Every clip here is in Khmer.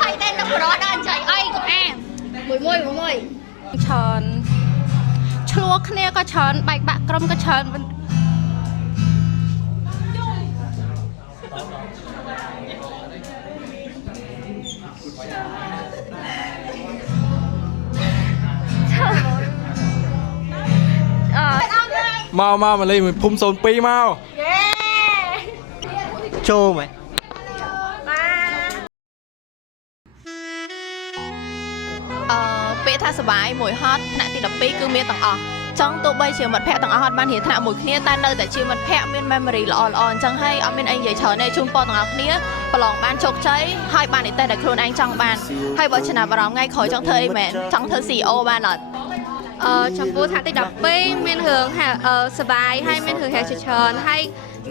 hay tên nó của nó đang chạy ai của em mùi tròn chua kia có tròn bạch bạc crom có tròn mau mà lấy mình phun sồn pi mau trô màyពេលថាសបាយមួយហត់ថ្នាក់ទី12គឺមានទាំងអស់ចង់ទោះបីជាមិត្តភ័ក្តិទាំងអស់ហត់បានរៀនថ្នាក់មួយគ្នាតែនៅតែជាមិត្តភ័ក្តិមាន memory ល្អៗអញ្ចឹងហើយអត់មានអីនិយាយច្រើនទេជូនពរទាំងអស់គ្នាប្រឡងបានជោគជ័យហើយបាននីតិដែលខ្លួនឯងចង់បានហើយបើចំណាប់អារម្មណ៍ថ្ងៃក្រោយចង់ធ្វើអីមែនចង់ធ្វើ CEO បានអត់ចំពោះថ្នាក់ទី12មានរឿងសបាយហើយមានរឿងជាច្រើនហើយ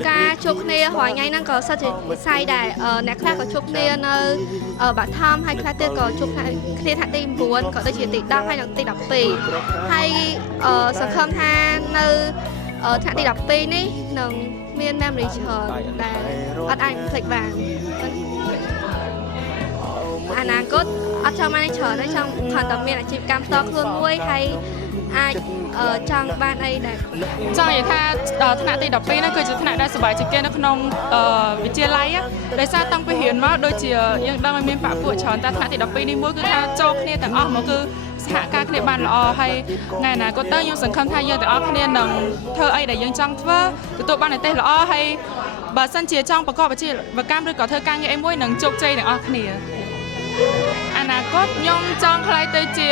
ការជួបគ្នារាល់ថ្ងៃហ្នឹងក៏សិតជាវិស័យដែរអ្នកខ្លះក៏ជួបគ្នានៅបាថមហើយខ្លះទៀតក៏ជួបគ្នាថ្នាក់ទី9ក៏ដូចជាទី10ហើយនិងទី12ហើយសង្ឃឹមថានៅថ្នាក់ទី12នេះនឹងមាន memory ច្រើនដែលអត់អាចភ្លេចបានអនាគតអត់ចង់បានច្រើនទេចង់គ្រាន់តែមានអាជីវកម្មផ្ទាល់ខ្លួនមួយហើយអាចចង់បានអីដែរចង់និយាយថាថ្នាក់ទី12ហ្នឹងគឺជាថ្នាក់ដែលសប្បាយជាងគេនៅក្នុងវិទ្យាល័យដោយសារតាំងពីរៀនមកដូចជាយើងដឹងឲ្យមានបពុច្រើនតែថ្នាក់ទី12នេះមួយគឺថាចូលគ្នាទាំងអស់មកគឺសហការគ្នាបានល្អហើយថ្ងៃអនាគតទៅខ្ញុំសង្ឃឹមថាយើងទាំងអស់គ្នានឹងធ្វើអីដែលយើងចង់ធ្វើទទួលបានទេល្អហើយបើសិនជាចង់ប្រកបអាជីវកម្មឬក៏ធ្វើការងារអីមួយនឹងជោគជ័យទាំងអស់គ្នាអនាគតខ្ញុំចង់ខ្លាយទៅជា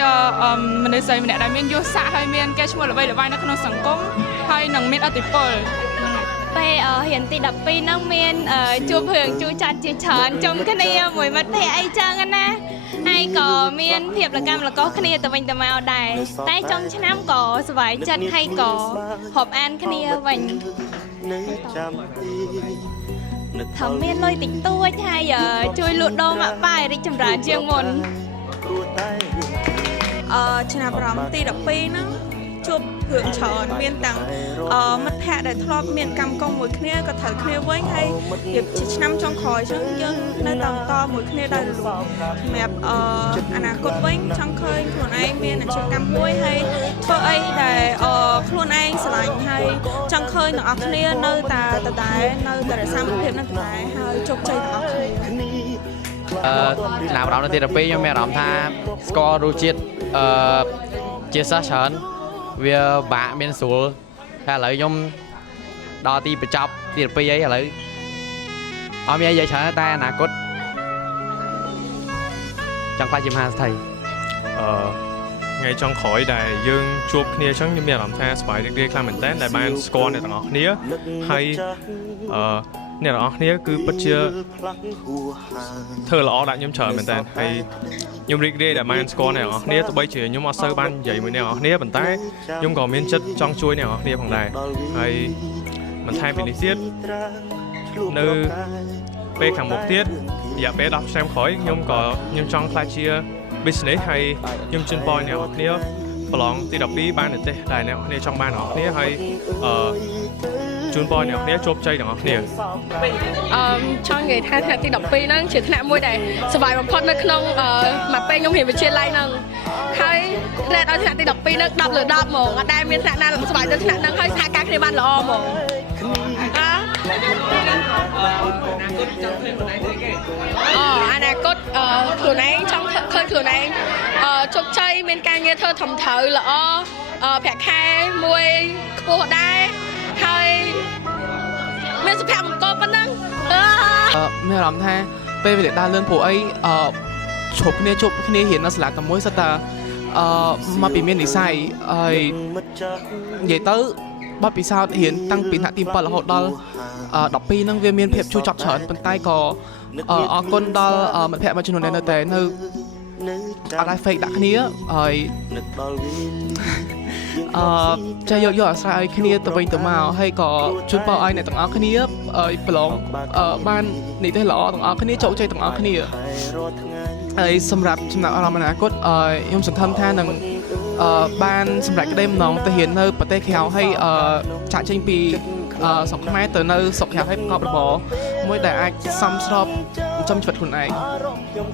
មនុស្សស្រីម្នាក់ដែលមានយសស័ក្តិហើយមានកេរ្តិ៍ឈ្មោះល្បីល្បាញនៅក្នុងសង្គមហើយនឹងមានឥទ្ធិពលពេលរៀនទី12ហ្នឹងមានជួបរឿងជួចាត់ជាច្រើនជុំគ្នាមួយមិត្តភ័ក្តិអីចឹងណាហើយក៏មានភាពលកម្មលកោគ្នាទៅវិញទៅមកដែរតែចុងឆ្នាំក៏សប្បាយចិត្តហើយក៏រាប់អានគ្នាវិញថាមានលុយតិចតួចហើយជួយលក់ដូរម៉ាក់បាយរីកចម្រើនជាងមុនឆ្នាំអារម្មណ៍ទី12ហ្នឹងជួបរឿងច្រើនមានទាំងមិត្តភ័ក្តិដែលធ្លាប់មានកម្មកុំមួយគ្នាក៏ត្រូវគ្នាវិញហើយជាឆ្នាំចុងក្រោយចឹងយើងនៅតែបន្តមួយគ្នាដោយរលូនសម្រាប់អនាគតវិញចង់ឃើញខ្លួនឯងមានអាជីវកម្មមួយហើយធ្វើអីដែលខ្លួនឯងស្រឡាញ់ហើយចង់ឃើញទាំងអស់គ្នានៅតែដដែលនៅតែរក្សាមិត្តភាពនឹងដដែលហើយជោគជ័យទាំងអស់គ្នាចំណាប់អារម្មណ៍នៅទី12ខ្ញុំមានអារម្មណ៍ថាស្គាល់រសជាតិជាសិស្សច្រើនវាបាក់មានស្រួលហើយឥឡូវខ្ញុំដល់ទីបញ្ចប់ទី12អីឥឡូវអត់មានអីនិយាយច្រើនតែអនាគតចង់ខ្លាចជាមហាសេដ្ឋីថ្ងៃចុងក្រោយដែលយើងជួបគ្នាអញ្ចឹងខ្ញុំមានអារម្មណ៍ថាសប្បាយរីករាយខ្លាំងមែនទែនដែលបានស្គាល់អ្នកទាំងអស់គ្នាហើយអ្នកទាំងអស់គ្នាគឺពិតជាធ្វើល្អដាក់ខ្ញុំច្រើនមែនទែនហើយខ្ញុំរីករាយដែលបានស្គាល់អ្នកទាំងអស់គ្នាទោះបីជាខ្ញុំអត់សូវបាននិយាយមួយអ្នកទាំងអស់គ្នាប៉ុន្តែខ្ញុំក៏មានចិត្តចង់ជួយអ្នកទាំងអស់គ្នាផងដែរហើយបន្ថែមពីនេះទៀតនៅពេលខាងមុខទៀតរយៈពេល10ឆ្នាំក្រោយខ្ញុំចង់ខ្លាចជា business ហើយខ្ញុំជូនពរអ្នកទាំងអស់គ្នាប្រឡងទី12បាននិទេសដែលអ្នកទាំងអស់គ្នាចង់បានទាំងអស់គ្នាហើយជូនពរអ្នកទាំងអស់គ្នាជោគជ័យទាំងអស់គ្នាចង់និយាយថាថ្នាក់ទី12ហ្នឹងជាថ្នាក់មួយដែលសប្បាយបំផុតនៅក្នុងមួយពេលខ្ញុំរៀនវិទ្យាល័យហ្នឹងហើយដល់ថ្នាក់ទី12ហ្នឹង10លើ10ហ្មងអត់ដែលមានថ្នាក់ណាសប្បាយទៅថ្នាក់ហ្នឹងហើយសហការគ្នាបានល្អហ្មងអនាគតខ្លួនឯងចង់ឃើញខ្លួនឯងជោគជ័យមានការងារធ្វើត្រឹមត្រូវល្អប្រាក់ខែមួយខ្ពស់ដែរហើយមានសុភមង្គលប៉ុណ្ណឹងមានអារម្មណ៍ថាពេលវេលាដើរលឿនព្រោះអីជប់គ្នារៀននៅសាលាតែមួយសិតតែមកពីមាននិស័យហើយនិយាយទៅបទពិសោធន៍រៀនតាំងពីថ្នាក់ទី7រហូតដល់12ហ្នឹងវាមានភាពជូរចត់ច្រើនប៉ុន្តែក៏អរគុណដល់មិត្តភក្តិមួយចំនួនដែលនៅតែនៅអត់ឲ្យ fake ដាក់គ្នាហើយចេះយកអាស្រ័យឲ្យគ្នាទៅវិញទៅមកហើយក៏ជូនពរឲ្យអ្នកទាំងអស់គ្នាប្រឡងបាននិទេសល្អទាំងអស់គ្នាជោគជ័យទាំងអស់គ្នាហើយសម្រាប់ចំណាប់អារម្មណ៍អនាគតខ្ញុំសង្ឃឹមថានឹងបានសម្រេចក្តីបំណងទៅរៀននៅប្រទេសក្រៅហើយចាក់ចេញពី ស្រុកខ្មែរទៅនៅស្រុកក្រៅឲ្យប្រកបរបរមួយដែលអាចសមស្របចំជីវិតខ្លួនឯង ចំ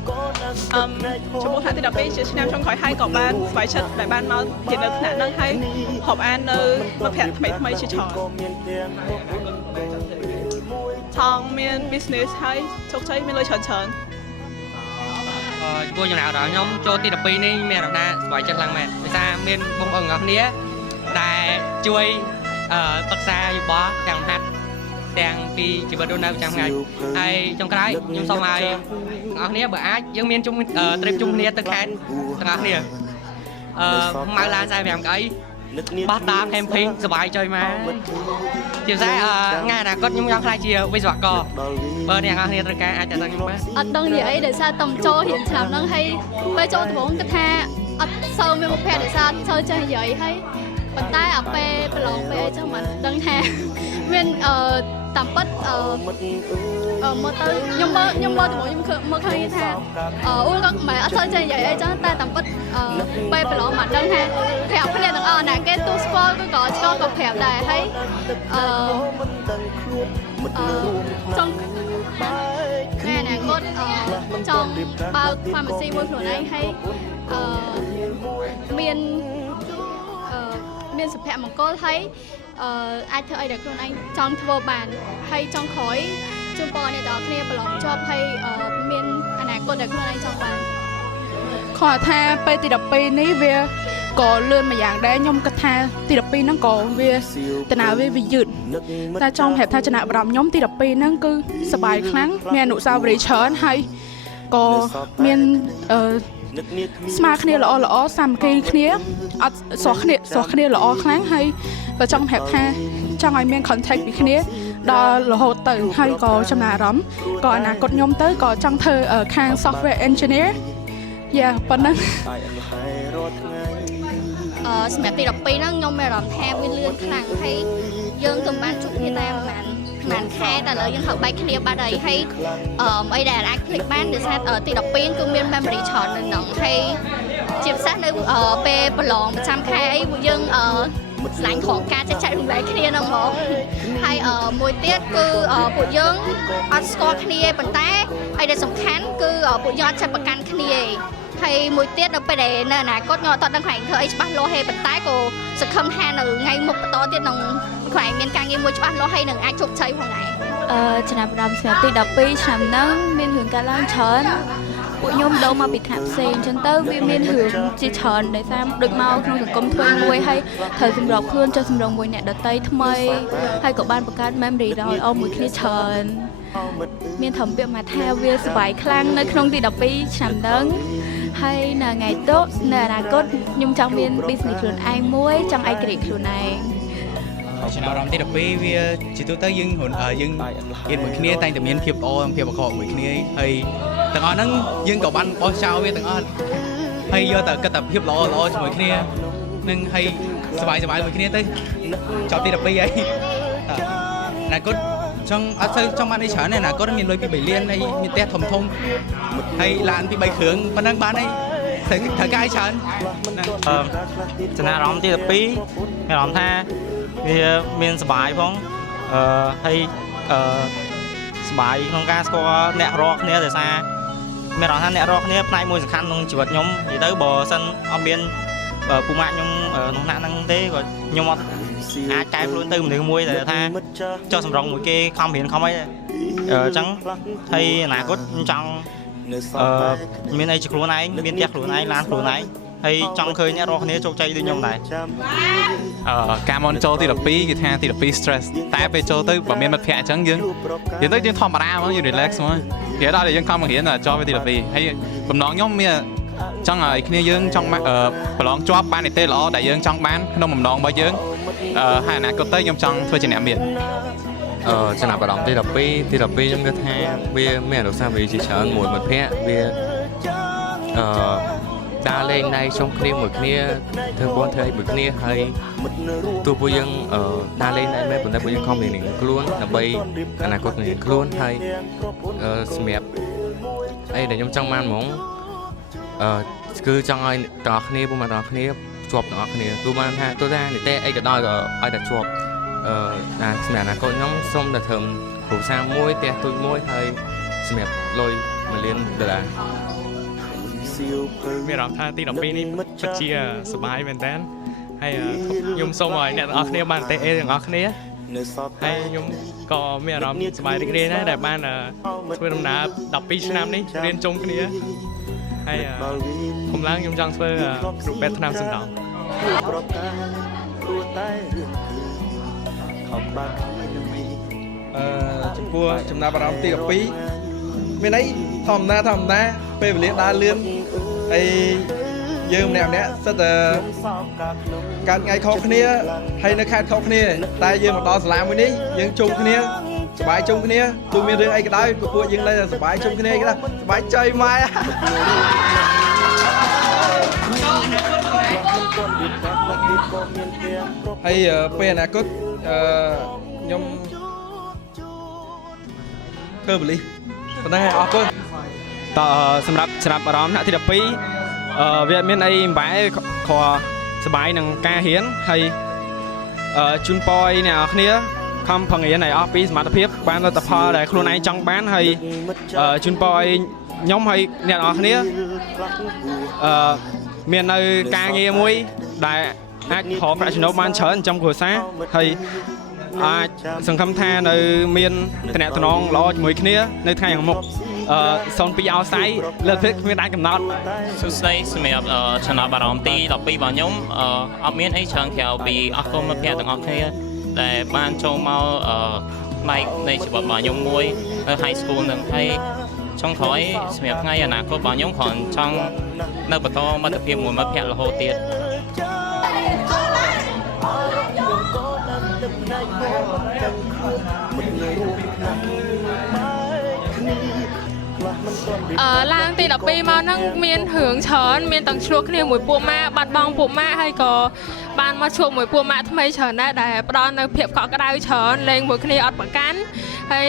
ពោះថ្នាក់ទី12ជាឆ្នាំចុងក្រោយហើយក៏បានស្វែងចិត្តដែលបានមកជានៅថ្នាក់ហ្នឹងហើយហប់អាននៅមិត្តភ័ក្តិថ្មីៗជាច្រើនថងមាន business ហើយជោគជ័យមានលុយច្រើន ចំពោះចំណាក់អារម្មណ៍ខ្ញុំចូលទី12នេះមានអារម្មណ៍ថាស្វែងចិត្តខ្លាំងមែនដោយសារមានបងប្អូនទាំងអស់គ្នាដែលជួយប្រឹក្សាយោបល់ទាំងមហាត់ទាំងពីជីវិតរស់នៅប្រចាំថ្ងៃហើយចុងក្រោយខ្ញុំសូមឲ្យទាំងអស់គ្នាបើអាចយើងមានជុំត្រៀមជុំគ្នាទៅខេត្តទាំងអស់គ្នាម៉ៅឡាន45កៅអីបោះតាម camping សប្បាយចុយមកជាពិសេសថ្ងៃអនាគតខ្ញុំចង់ខ្លាចជាវិស្វករបើអ្នកនរគ្នាត្រូវការអាចតែខ្ញុំបាន អត់ដឹងនិយាយដោយសារតំចូលរៀនឆ្នាំហ្នឹងហើយពេលចូលដំបូងគិតថាអត់សូវមានមុខភ័ក្តិដោយសារចូលចេះនិយាយហើយប៉ុន្តែអាពេលប្រឡងពេលអីចឹងមិនដឹងថាមានតាមពិតមកទៅខ្ញុំមើលដំបូងខ្ញុំមើលឃើញថាអូក៏មិនអត់សូវចេះនិយាយអីចឹងតែតាមពិតពេលប្រឡងមិនដឹងថាប្រាប់គ្នាទាំងអស់ណាគេទូស្គាល់គឺក៏ឆ្កក៏ប្រាប់ដែរហើយចង់ថ្ងៃអនាគតចង់បើក pharmacy មួយខ្លួនឯងហើយមានសុភមង្គលហើយអាចធ្វើអីដែលខ្លួនឯងចង់ធ្វើបានហើយចង់ក្រោយជូនពរអ្នកទាំងអស់គ្នាប្រឡងជាប់ហើយមានអនាគតដែលខ្លួនឯងចង់បាន គាត់ថាពេលទី12នេះវាក៏លឿនមួយយ៉ាងដែរខ្ញុំគិតថាទី12ហ្នឹងក៏វាតាណាវាយឺតតែចង់ប្រាប់ថាចំណាប់អារម្មណ៍ខ្ញុំទី12ហ្នឹងគឺសប្បាយខ្លាំងមានអនុស្សាវរីយ៍ច្រើនហើយក៏មានស្មើគ្នាល្អសាមគ្គីគ្នាអត់ស្រស់គ្នាល្អខ្លាំងហើយក៏ចង់ប្រាប់ថាចង់ឲ្យមាន contact ពីគ្នាដល់រហូតទៅហើយក៏ចំណាប់អារម្មណ៍ក៏អនាគតខ្ញុំទៅក៏ចង់ធ្វើខាង software engineer ប៉ុណ្ណឹង សម្រាប់ទី12ហ្នឹងខ្ញុំមានអារម្មណ៍ថាវាលឿនខ្លាំងហើយយើងក៏បានជួបគ្នាតែប្រហែលខែតែឥឡូវយើងត្រូវបែកគ្នាបាត់ហើយហើយអីដែលអាចភ្លេចបានដោយសារទី12គឺមាន memory ច្រើននៅហ្នឹងហើយជាពិសេសនៅពេលប្រឡងប្រចាំខែអីពួកយើងស្លាញ់ของការចែករំលែកគ្នាហ្នឹងហ្មងហើយមួយទៀតគឺពួកយើងអត់ស្គាល់គ្នាប៉ុន្តែអីដែលសំខាន់គឺពួកយើងអត់ចេះប្រកាន់គ្នាឯងហើយមួយទៀតដល់ពេលដែលនៅអនាគតខ្ញុំអត់ដឹងខ្លាំងធ្វើអីច្បាស់លាស់ទេប៉ុន្តែក៏សង្ឃឹមថានៅថ្ងៃមុខបន្តទៀតនឹងខ្លាំងមានការងារមួយច្បាស់លាស់ហើយនឹងអាចជោគជ័យផងដែរចំណាប់អារម្មណ៍សម្រាប់ទី12ឆ្នាំហ្នឹងមានរឿងកើតឡើងច្រើនពួកខ្ញុំដូរមកពីថ្នាក់ផ្សេងអញ្ចឹងទៅវាមានរឿងជាច្រើនដោយសារដូចមកក្នុងសង្គមធ្វើមួយហើយត្រូវសម្របខ្លួនចុះសម្រុងមួយអ្នកដតីថ្មីហើយក៏បានបង្កើត memory ល្អមួយគ្នាច្រើនមានធម្មពាក្យមកថាវាសប្បាយខ្លាំងនៅក្នុងទី12ឆ្នាំហ្នឹងហើយនៅថ្ងៃទៅនៅអនាគតខ្ញុំចង់មាន business ខ្លួនឯងមួយចង់ឯករាជ្យខ្លួនឯង ចំណាប់អារម្មណ៍ទី12វាជាទូទៅយើងយើងរៀនមួយគ្នាតែងតែមានភាពល្អនិងភាពអាក្រក់មួយគ្នាហើយទាំងអស់ហ្នឹងយើងក៏បានបោះចោលវាទាំងអស់ហើយយកតែគិតតែភាពល្អជាមួយគ្នានឹងហើយសប្បាយមួយគ្នាទៅចប់ទី12ហើយអនាគតចង់អត់ទៅចង់បានអីច្រើនទេអនាគតមានលុយពី3លានហើយមានផ្ទះធំហើយឡានពី3គ្រឿងប៉ុណ្ណឹងបានហើយត្រូវការអីច្រើនចំណាប់អារម្មណ៍ទី12មានអារម្មណ៍ថាវាមានសប្បាយផងហើយសប្បាយក្នុងការស្គាល់អ្នករាល់គ្នាដោយសារមានអារម្មណ៍ថាអ្នករាល់គ្នាផ្នែកមួយសំខាន់ក្នុងជីវិតខ្ញុំនិយាយទៅបើសិនអត់មានពូម៉ាក់ខ្ញុំក្នុងថ្នាក់ហ្នឹងទេក៏ខ្ញុំអត់អាចកែខ្លួនទៅមនុស្សមួយដែលថាចុះសម្រងមួយគេខំរៀនខំអីអញ្ចឹងហើយអនាគតខ្ញុំចង់មានអីជាខ្លួនឯងមានផ្ទះខ្លួនឯងឡានខ្លួនឯងហើយចង់ឃើញអ្នករាល់គ្នាជោគជ័យដូចខ្ញុំដែរការមកចូលទី12គឺថាទី12 stress តែពេលចូលទៅបើមានមិត្តភ័ក្តិអញ្ចឹងយើងទៅយើងធម្មតាហ្មងយើង relax ហ្មងគេដល់តែយើងខំបង្រៀនចូលទៅទី12ហើយបំណងខ្ញុំមានចង់ឲ្យគ្នាយើងចង់ប្រឡងជាប់បាននីតិល្អដែលយើងចង់បានក្នុងបំណងរបស់យើងហើយអនាគតទៅខ្ញុំចង់ធ្វើជាអ្នកមានចំណាប់អារម្មណ៍ទី12ខ្ញុំគិតថាវាមានអនុស្សាវរីយ៍ជាច្រើនមួយមិត្តភ័ក្តិវាដើរលេងដៃជុំគ្នាមួយគ្នាធ្វើបនធ្វើអីមួយគ្នាហើយទោះពួកយើងដើរលេងដៃមែនប៉ុន្តែពួកយើងខំរៀនខ្លួនដើម្បីអនាគតរៀនខ្លួនហើយសម្រាប់អីដែលខ្ញុំចង់បានហ្មងគឺចង់ឲ្យទាំងអស់គ្នាពុកម៉ែទាំងអស់គ្នាជាប់ទាំងអស់គ្នាទោះបានថានីតិអីក៏ដោយក៏ឲ្យតែជាប់ ដែលសម្រាប់អនាគតខ្ញុំសូមតែធ្វើគ្រួសារមួយផ្ទះទូចមួយហើយសម្រាប់លុយ1 លានដុល្លារ មានអារម្មណ៍ថាទី12នេះពិតជាសប្បាយមែនតើហើយខ្ញុំសូមឲ្យអ្នកទាំងអស់គ្នាបានទេទាំងអស់គ្នាហើយខ្ញុំក៏មានអារម្មណ៍សប្បាយរីករាយដែរដែលបានធ្វើដំណើរ12ឆ្នាំនេះរៀនជុំគ្នាហើយខ្ញុំឡើងខ្ញុំចង់ធ្វើគ្រូពេទ្យថ្នាំសណ្ដោង ចំពោះចំណាប់អារម្មណ៍ទី12មានអីធម្មតាពេលវេលាដើរលឿនហើយយើងម្នាក់សិតតែកើតថ្ងៃខុសគ្នាហើយនៅខេត្តខុសគ្នាតែយើងមកដល់សាលាមួយនេះយើងជុំគ្នាសប្បាយជុំគ្នាទោះមានរឿងអីក៏ដោយពួកយើងនៅតែសប្បាយជុំគ្នាគេថាសប្បាយใจម៉ែហើយពេលអនាគតខ្ញុំធ្វើបលិសប៉ុណ្ណឹងហើយអរគុណ តសម្រាប់ច្រាប់អារម្មណ៍ថ្នាក់ទី12វាមានអីមិនបែរគ្រាសប្បាយនឹងការរៀនហើយជូនពរឲ្យអ្នកនរគ្នាខំប្រឹងរៀនឲ្យអស់ពីសមត្ថភាពបានលទ្ធផលដែលខ្លួនឯងចង់បានហើយជូនពរឲ្យខ្ញុំហើយអ្នកនរគ្នាមាននៅការងារមួយដែលអាចរកប្រាក់ចំណូលបានច្រើនចំគ្រួសារហើយអាចសង្ឃឹមថានៅមានតំណែងល្អជាមួយគ្នានៅថ្ងៃខាងមុខសូមពីអោស័យលើកទឹកគ្មានអាចកំណត់ សួស្តីសម្រាប់ចំណាប់អារម្មណ៍ទី12របស់ខ្ញុំអត់មានអីច្រើនក្រៅពីអរគុណមិត្តភក្តិទាំងអស់គ្នាដែលបានចូលមកផ្នែកនៃជីវិតរបស់ខ្ញុំមួយនៅ high school នឹងហើយចុងក្រោយសម្រាប់ថ្ងៃអនាគតរបស់ខ្ញុំគ្រាន់ចង់នៅបន្តមិត្តភាពមួយមិត្តភក្តិរហូតទៀត ឡើងទី12មកហ្នឹងមានរឿងច្រើនមានទាំងឆ្លោះគ្នាមួយពួកម៉ាបាត់បង់ពួកម៉ាហើយក៏បានមកជួបមួយពួកម៉ាថ្មីច្រើនដែរដែលផ្ដល់នៅភាពកក់ក្ដៅច្រើនលេងមួយគ្នាអត់ប្រកាន់ហើយ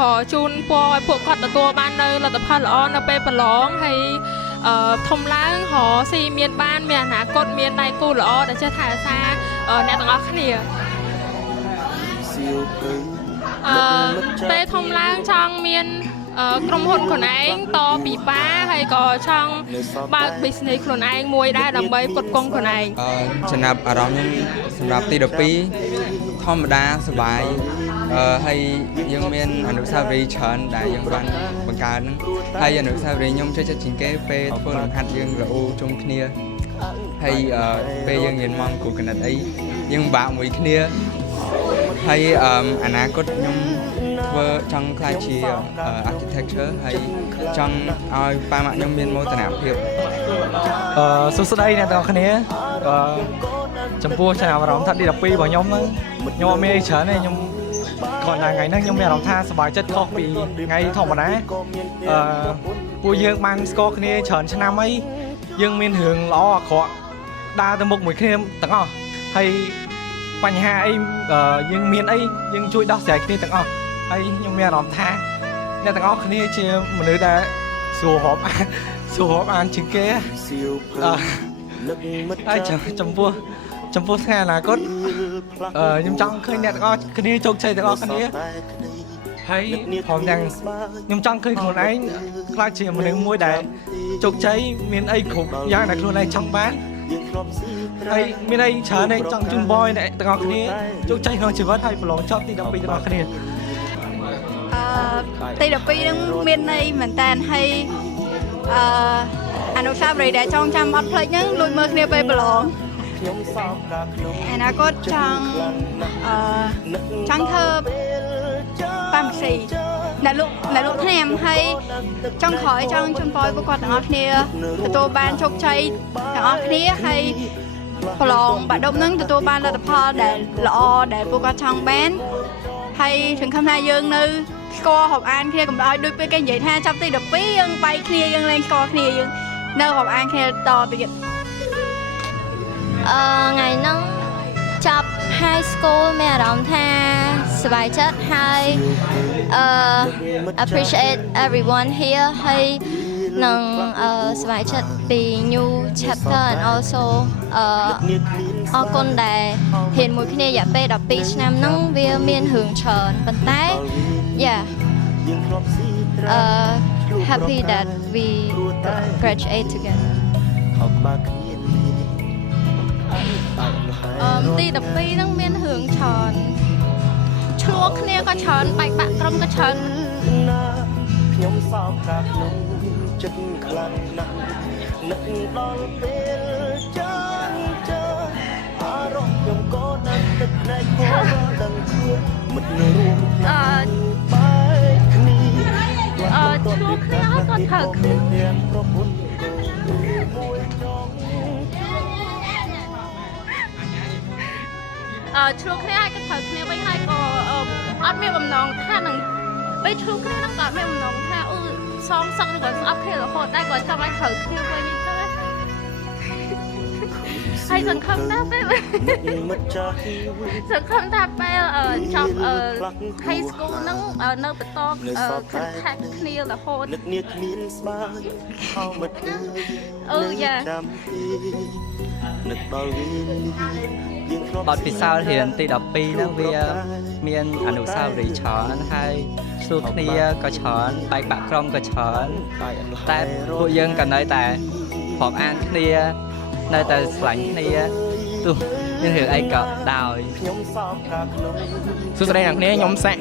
ក៏ជូនពរឲ្យពួកគាត់ទទួលបាននៅលទ្ធផលល្អនៅពេលប្រឡងហើយធំឡើងរកស៊ីមានបានមានអនាគតមានដៃគូល្អដែលចេះថែរក្សាអ្នកទាំងអស់គ្នាពេលធំឡើងចង់មានក្រុមហ៊ុនខ្លួនឯងតពីប៉ាហើយក៏ចង់បើក business ខ្លួនឯងមួយដែរដើម្បីផ្គត់ផ្គង់ខ្លួនឯង ចំណាប់អារម្មណ៍សម្រាប់ទី12ធម្មតាសប្បាយហើយយើងមានអនុស្សាវរីយ៍ច្រើនដែលយើងបានបង្កើតហ្នឹងហើយអនុស្សាវរីយ៍ខ្ញុំចូលចិត្តជាងគេពេលធ្វើលំហាត់យើងរអ៊ូជុំគ្នាហើយពេលយើងរៀនមកគូកណិតអីយើងបាក់មួយគ្នាហើយអនាគតខ្ញុំធ្វើចង់ខ្លាចជា architecture ហើយចង់ឲ្យប៉ាម៉ាក់ខ្ញុំមានមោទនភាព សួស្តីអ្នកទាំងអស់គ្នាចំពោះចំណាប់អារម្មណ៍ថាទី12របស់ខ្ញុំហ្នឹងខ្ញុំអត់មានអីច្រើនទេខ្ញុំគ្រាន់តែថ្ងៃហ្នឹងខ្ញុំមានអារម្មណ៍ថាសប្បាយចិត្តខុសពីថ្ងៃធម្មតាពួកយើងបានស្គាល់គ្នាច្រើនឆ្នាំអីយើងមានរឿងល្អអាក្រក់ដើរទៅមុខមួយគ្នាទាំងអស់ហើយបញ្ហាអីយើងមានអីយើងជួយដោះស្រាយគ្នាទាំងអស់ហើយខ្ញុំមានអារម្មណ៍ថាអ្នកទាំងអស់គ្នាជាមនុស្សដែលស្រួលរាប់អានជាងគេហើយចំពោះថ្ងៃអនាគតខ្ញុំចង់ឃើញអ្នកទាំងអស់គ្នាជោគជ័យទាំងអស់គ្នាហើយព្រមទាំងខ្ញុំចង់ឃើញខ្លួនឯងខ្លាចជាមនុស្សមួយដែលជោគជ័យមានអីគ្រប់យ៉ាងដែលខ្លួនឯងចង់បានហើយមានអីច្រើនឯងចង់ជូនបងអ្នកទាំងអស់គ្នាជោគជ័យក្នុងជីវិតហើយប្រឡងចប់ទី12ទាំងអស់គ្នា ទី12ហ្នឹងមានន័យមែនតើហើយអនុស្សាវរីយ៍ដែលចង់ចាំអត់ភ្លេចហ្នឹងលួចមើលគ្នាពេលប្រឡងអនាគតចង់ធ្វើប៉ាំស៊ីដែលលោកថ្នាំហើយចង់ក្រោយចង់ជូនពរពួកគាត់ទាំងអស់គ្នាទទួលបានជោគជ័យទាំងអស់គ្នាហើយប្រឡងបាក់ឌុបហ្នឹងទទួលបានលទ្ធផលដែលល្អដែលពួកគាត់ចង់បានហើយសង្ឃឹមថាយើងនៅស្គាល់រាប់អានគ្នាកុំឲ្យដូចពេលគេនិយាយថាចាប់ទី12យើងបែកគ្នាយើងលែងស្គាល់គ្នាយើងនៅរាប់អានគ្នាតទៀតថ្ងៃហ្នឹងចាប់ high school មានអារម្មណ៍ថាសប្បាយចិត្តហើយappreciate everyone here ហើយ នឹងស្វែងចិត្តពី new chapter and also អរគុណដែលហ៊ានមួយគ្នារយៈពេល12ឆ្នាំហ្នឹងវាមានរឿងច្រើនប៉ុន្តែ yeah happy that we graduate together ទី12ហ្នឹងមានរឿងច្រើនឆ្លោះគ្នាក៏ច្រើនបែកបាក់ក្រុមក៏ច្រើន ខ្ញុំសោកកាក្នុងចិត្តខ្លាំងណាស់នឹកដល់ពេលចាញ់ចាអារម្មណ៍ខ្ញុំក៏នឹកទឹកភ្នែកគួរដឹងខ្លួនមិត្តរួមបែកគ្នាឆ្លោះគ្នាហើយក៏ត្រូវគ្នាទាំងប្រពន្ធមួយចង់ឆ្លោះគ្នាហើយក៏ត្រូវគ្នាវិញហើយក៏អត់មានបំណងថានឹងពេលឆ្លោះគ្នានឹងក៏អត់មានបំណងថាសងសឹកឬក៏ស្អប់គ្នារហូតតែក៏ចង់ឲ្យត្រូវគ្នាវិញអញ្ចឹងហើយសង្ឃឹមថាពេលសង្ឃឹមថាពេលចប់high school ហ្នឹងនៅបន្តcontact គ្នារហូតនឹកនាគ្មានស្បាហៅមិត្តយ៉ាចាំនឹកដល់វាយើងធ្លាប់ បទពិសោធន៍រៀនទី12ហ្នឹងវាមានអនុស្សាវរីយ៍ច្រើនហើយឆ្លោះគ្នាក៏ច្រើនបែកបាក់ក្រុមក៏ច្រើនតែពួកយើងក៏នៅតែរាប់អានគ្នានៅតែស្រឡាញ់គ្នាទោះមានរឿងអីក៏ដោយ សួស្តីអ្នកគ្នាខ្ញុំសាក់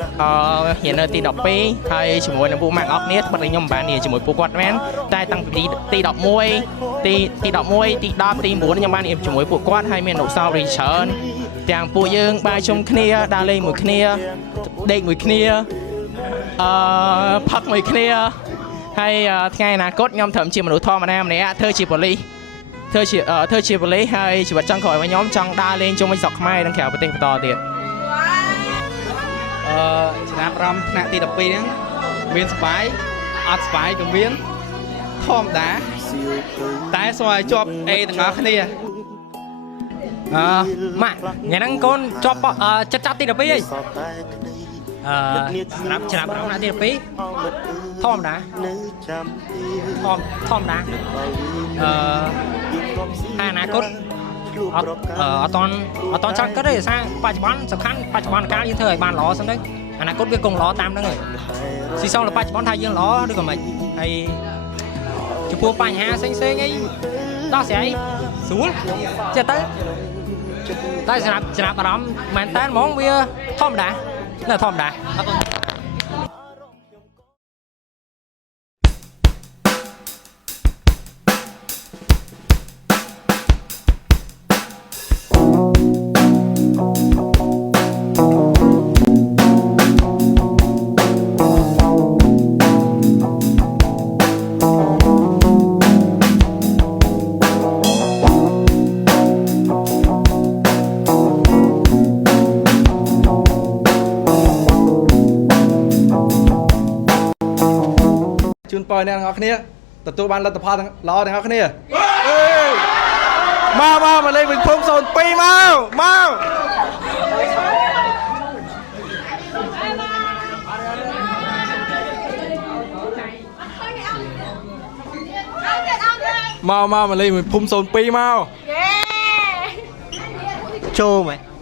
រៀននៅទី12ហើយជាមួយនឹងពួកម៉ាក់អស់គ្នាប៉ុន្តែខ្ញុំមិនបានរៀនជាមួយពួកគាត់មែនតែតាំងពីទី11ទី11ទី10ទី9ខ្ញុំបានរៀនជាមួយពួកគាត់ហើយមានអនុស្សាវរីយ៍ច្រើនទាំងពួកយើងបាយជុំគ្នាដើរលេងមួយគ្នាដេកមួយគ្នាផឹកមួយគ្នាហើយថ្ងៃអនាគតខ្ញុំត្រឹមជាមនុស្សធម្មតាម្នាក់ធ្វើជាប៉ូលីសធ្វើជាប៉ូលីសហើយជីវិតចង់ក្រោយរបស់ខ្ញុំចង់ដើរលេងជុំវិញស្រុកខ្មែរនិងក្រៅប្រទេសបន្តទៀតចំណាប់អារម្មណ៍ថ្នាក់ទី12ហ្នឹងមានសុបាយអត់សុបាយក៏មានធម្មតាតែសូមឲ្យជាប់ A ទាំងអស់គ្នាម៉ាក់ថ្ងៃហ្នឹងកូនជាប់ចិត្តចាប់ទី12ហីស្រាប់ច្រាប់រំណាទី12ធម្មតាធម្មតាអនាគតអត់តន់ចង់គិតទេថាបច្ចុប្បន្នសំខាន់បច្ចុប្បន្នកាលយើងធ្វើឲ្យបានល្អសិនទៅអនាគតវាគង់ល្អតាមហ្នឹងឯងស៊ីសងលើបច្ចុប្បន្នថាយើងល្អឬក៏មិនហើយចំពោះបញ្ហាផ្សេងអីដោះស្រាយស្រួលចេះទៅតែសម្រាប់អារម្មណ៍មែនតើហ្មងវាធម្មតានៅធម្មតាអរគុណជូនពរអ្នកទាំងអស់គ្នាទទួលបានលទ្ធផលល្អទាំងអស់គ្នាមកលេងវិញភូមិ02មកលេងវិញភូមិ02មកចូលមែន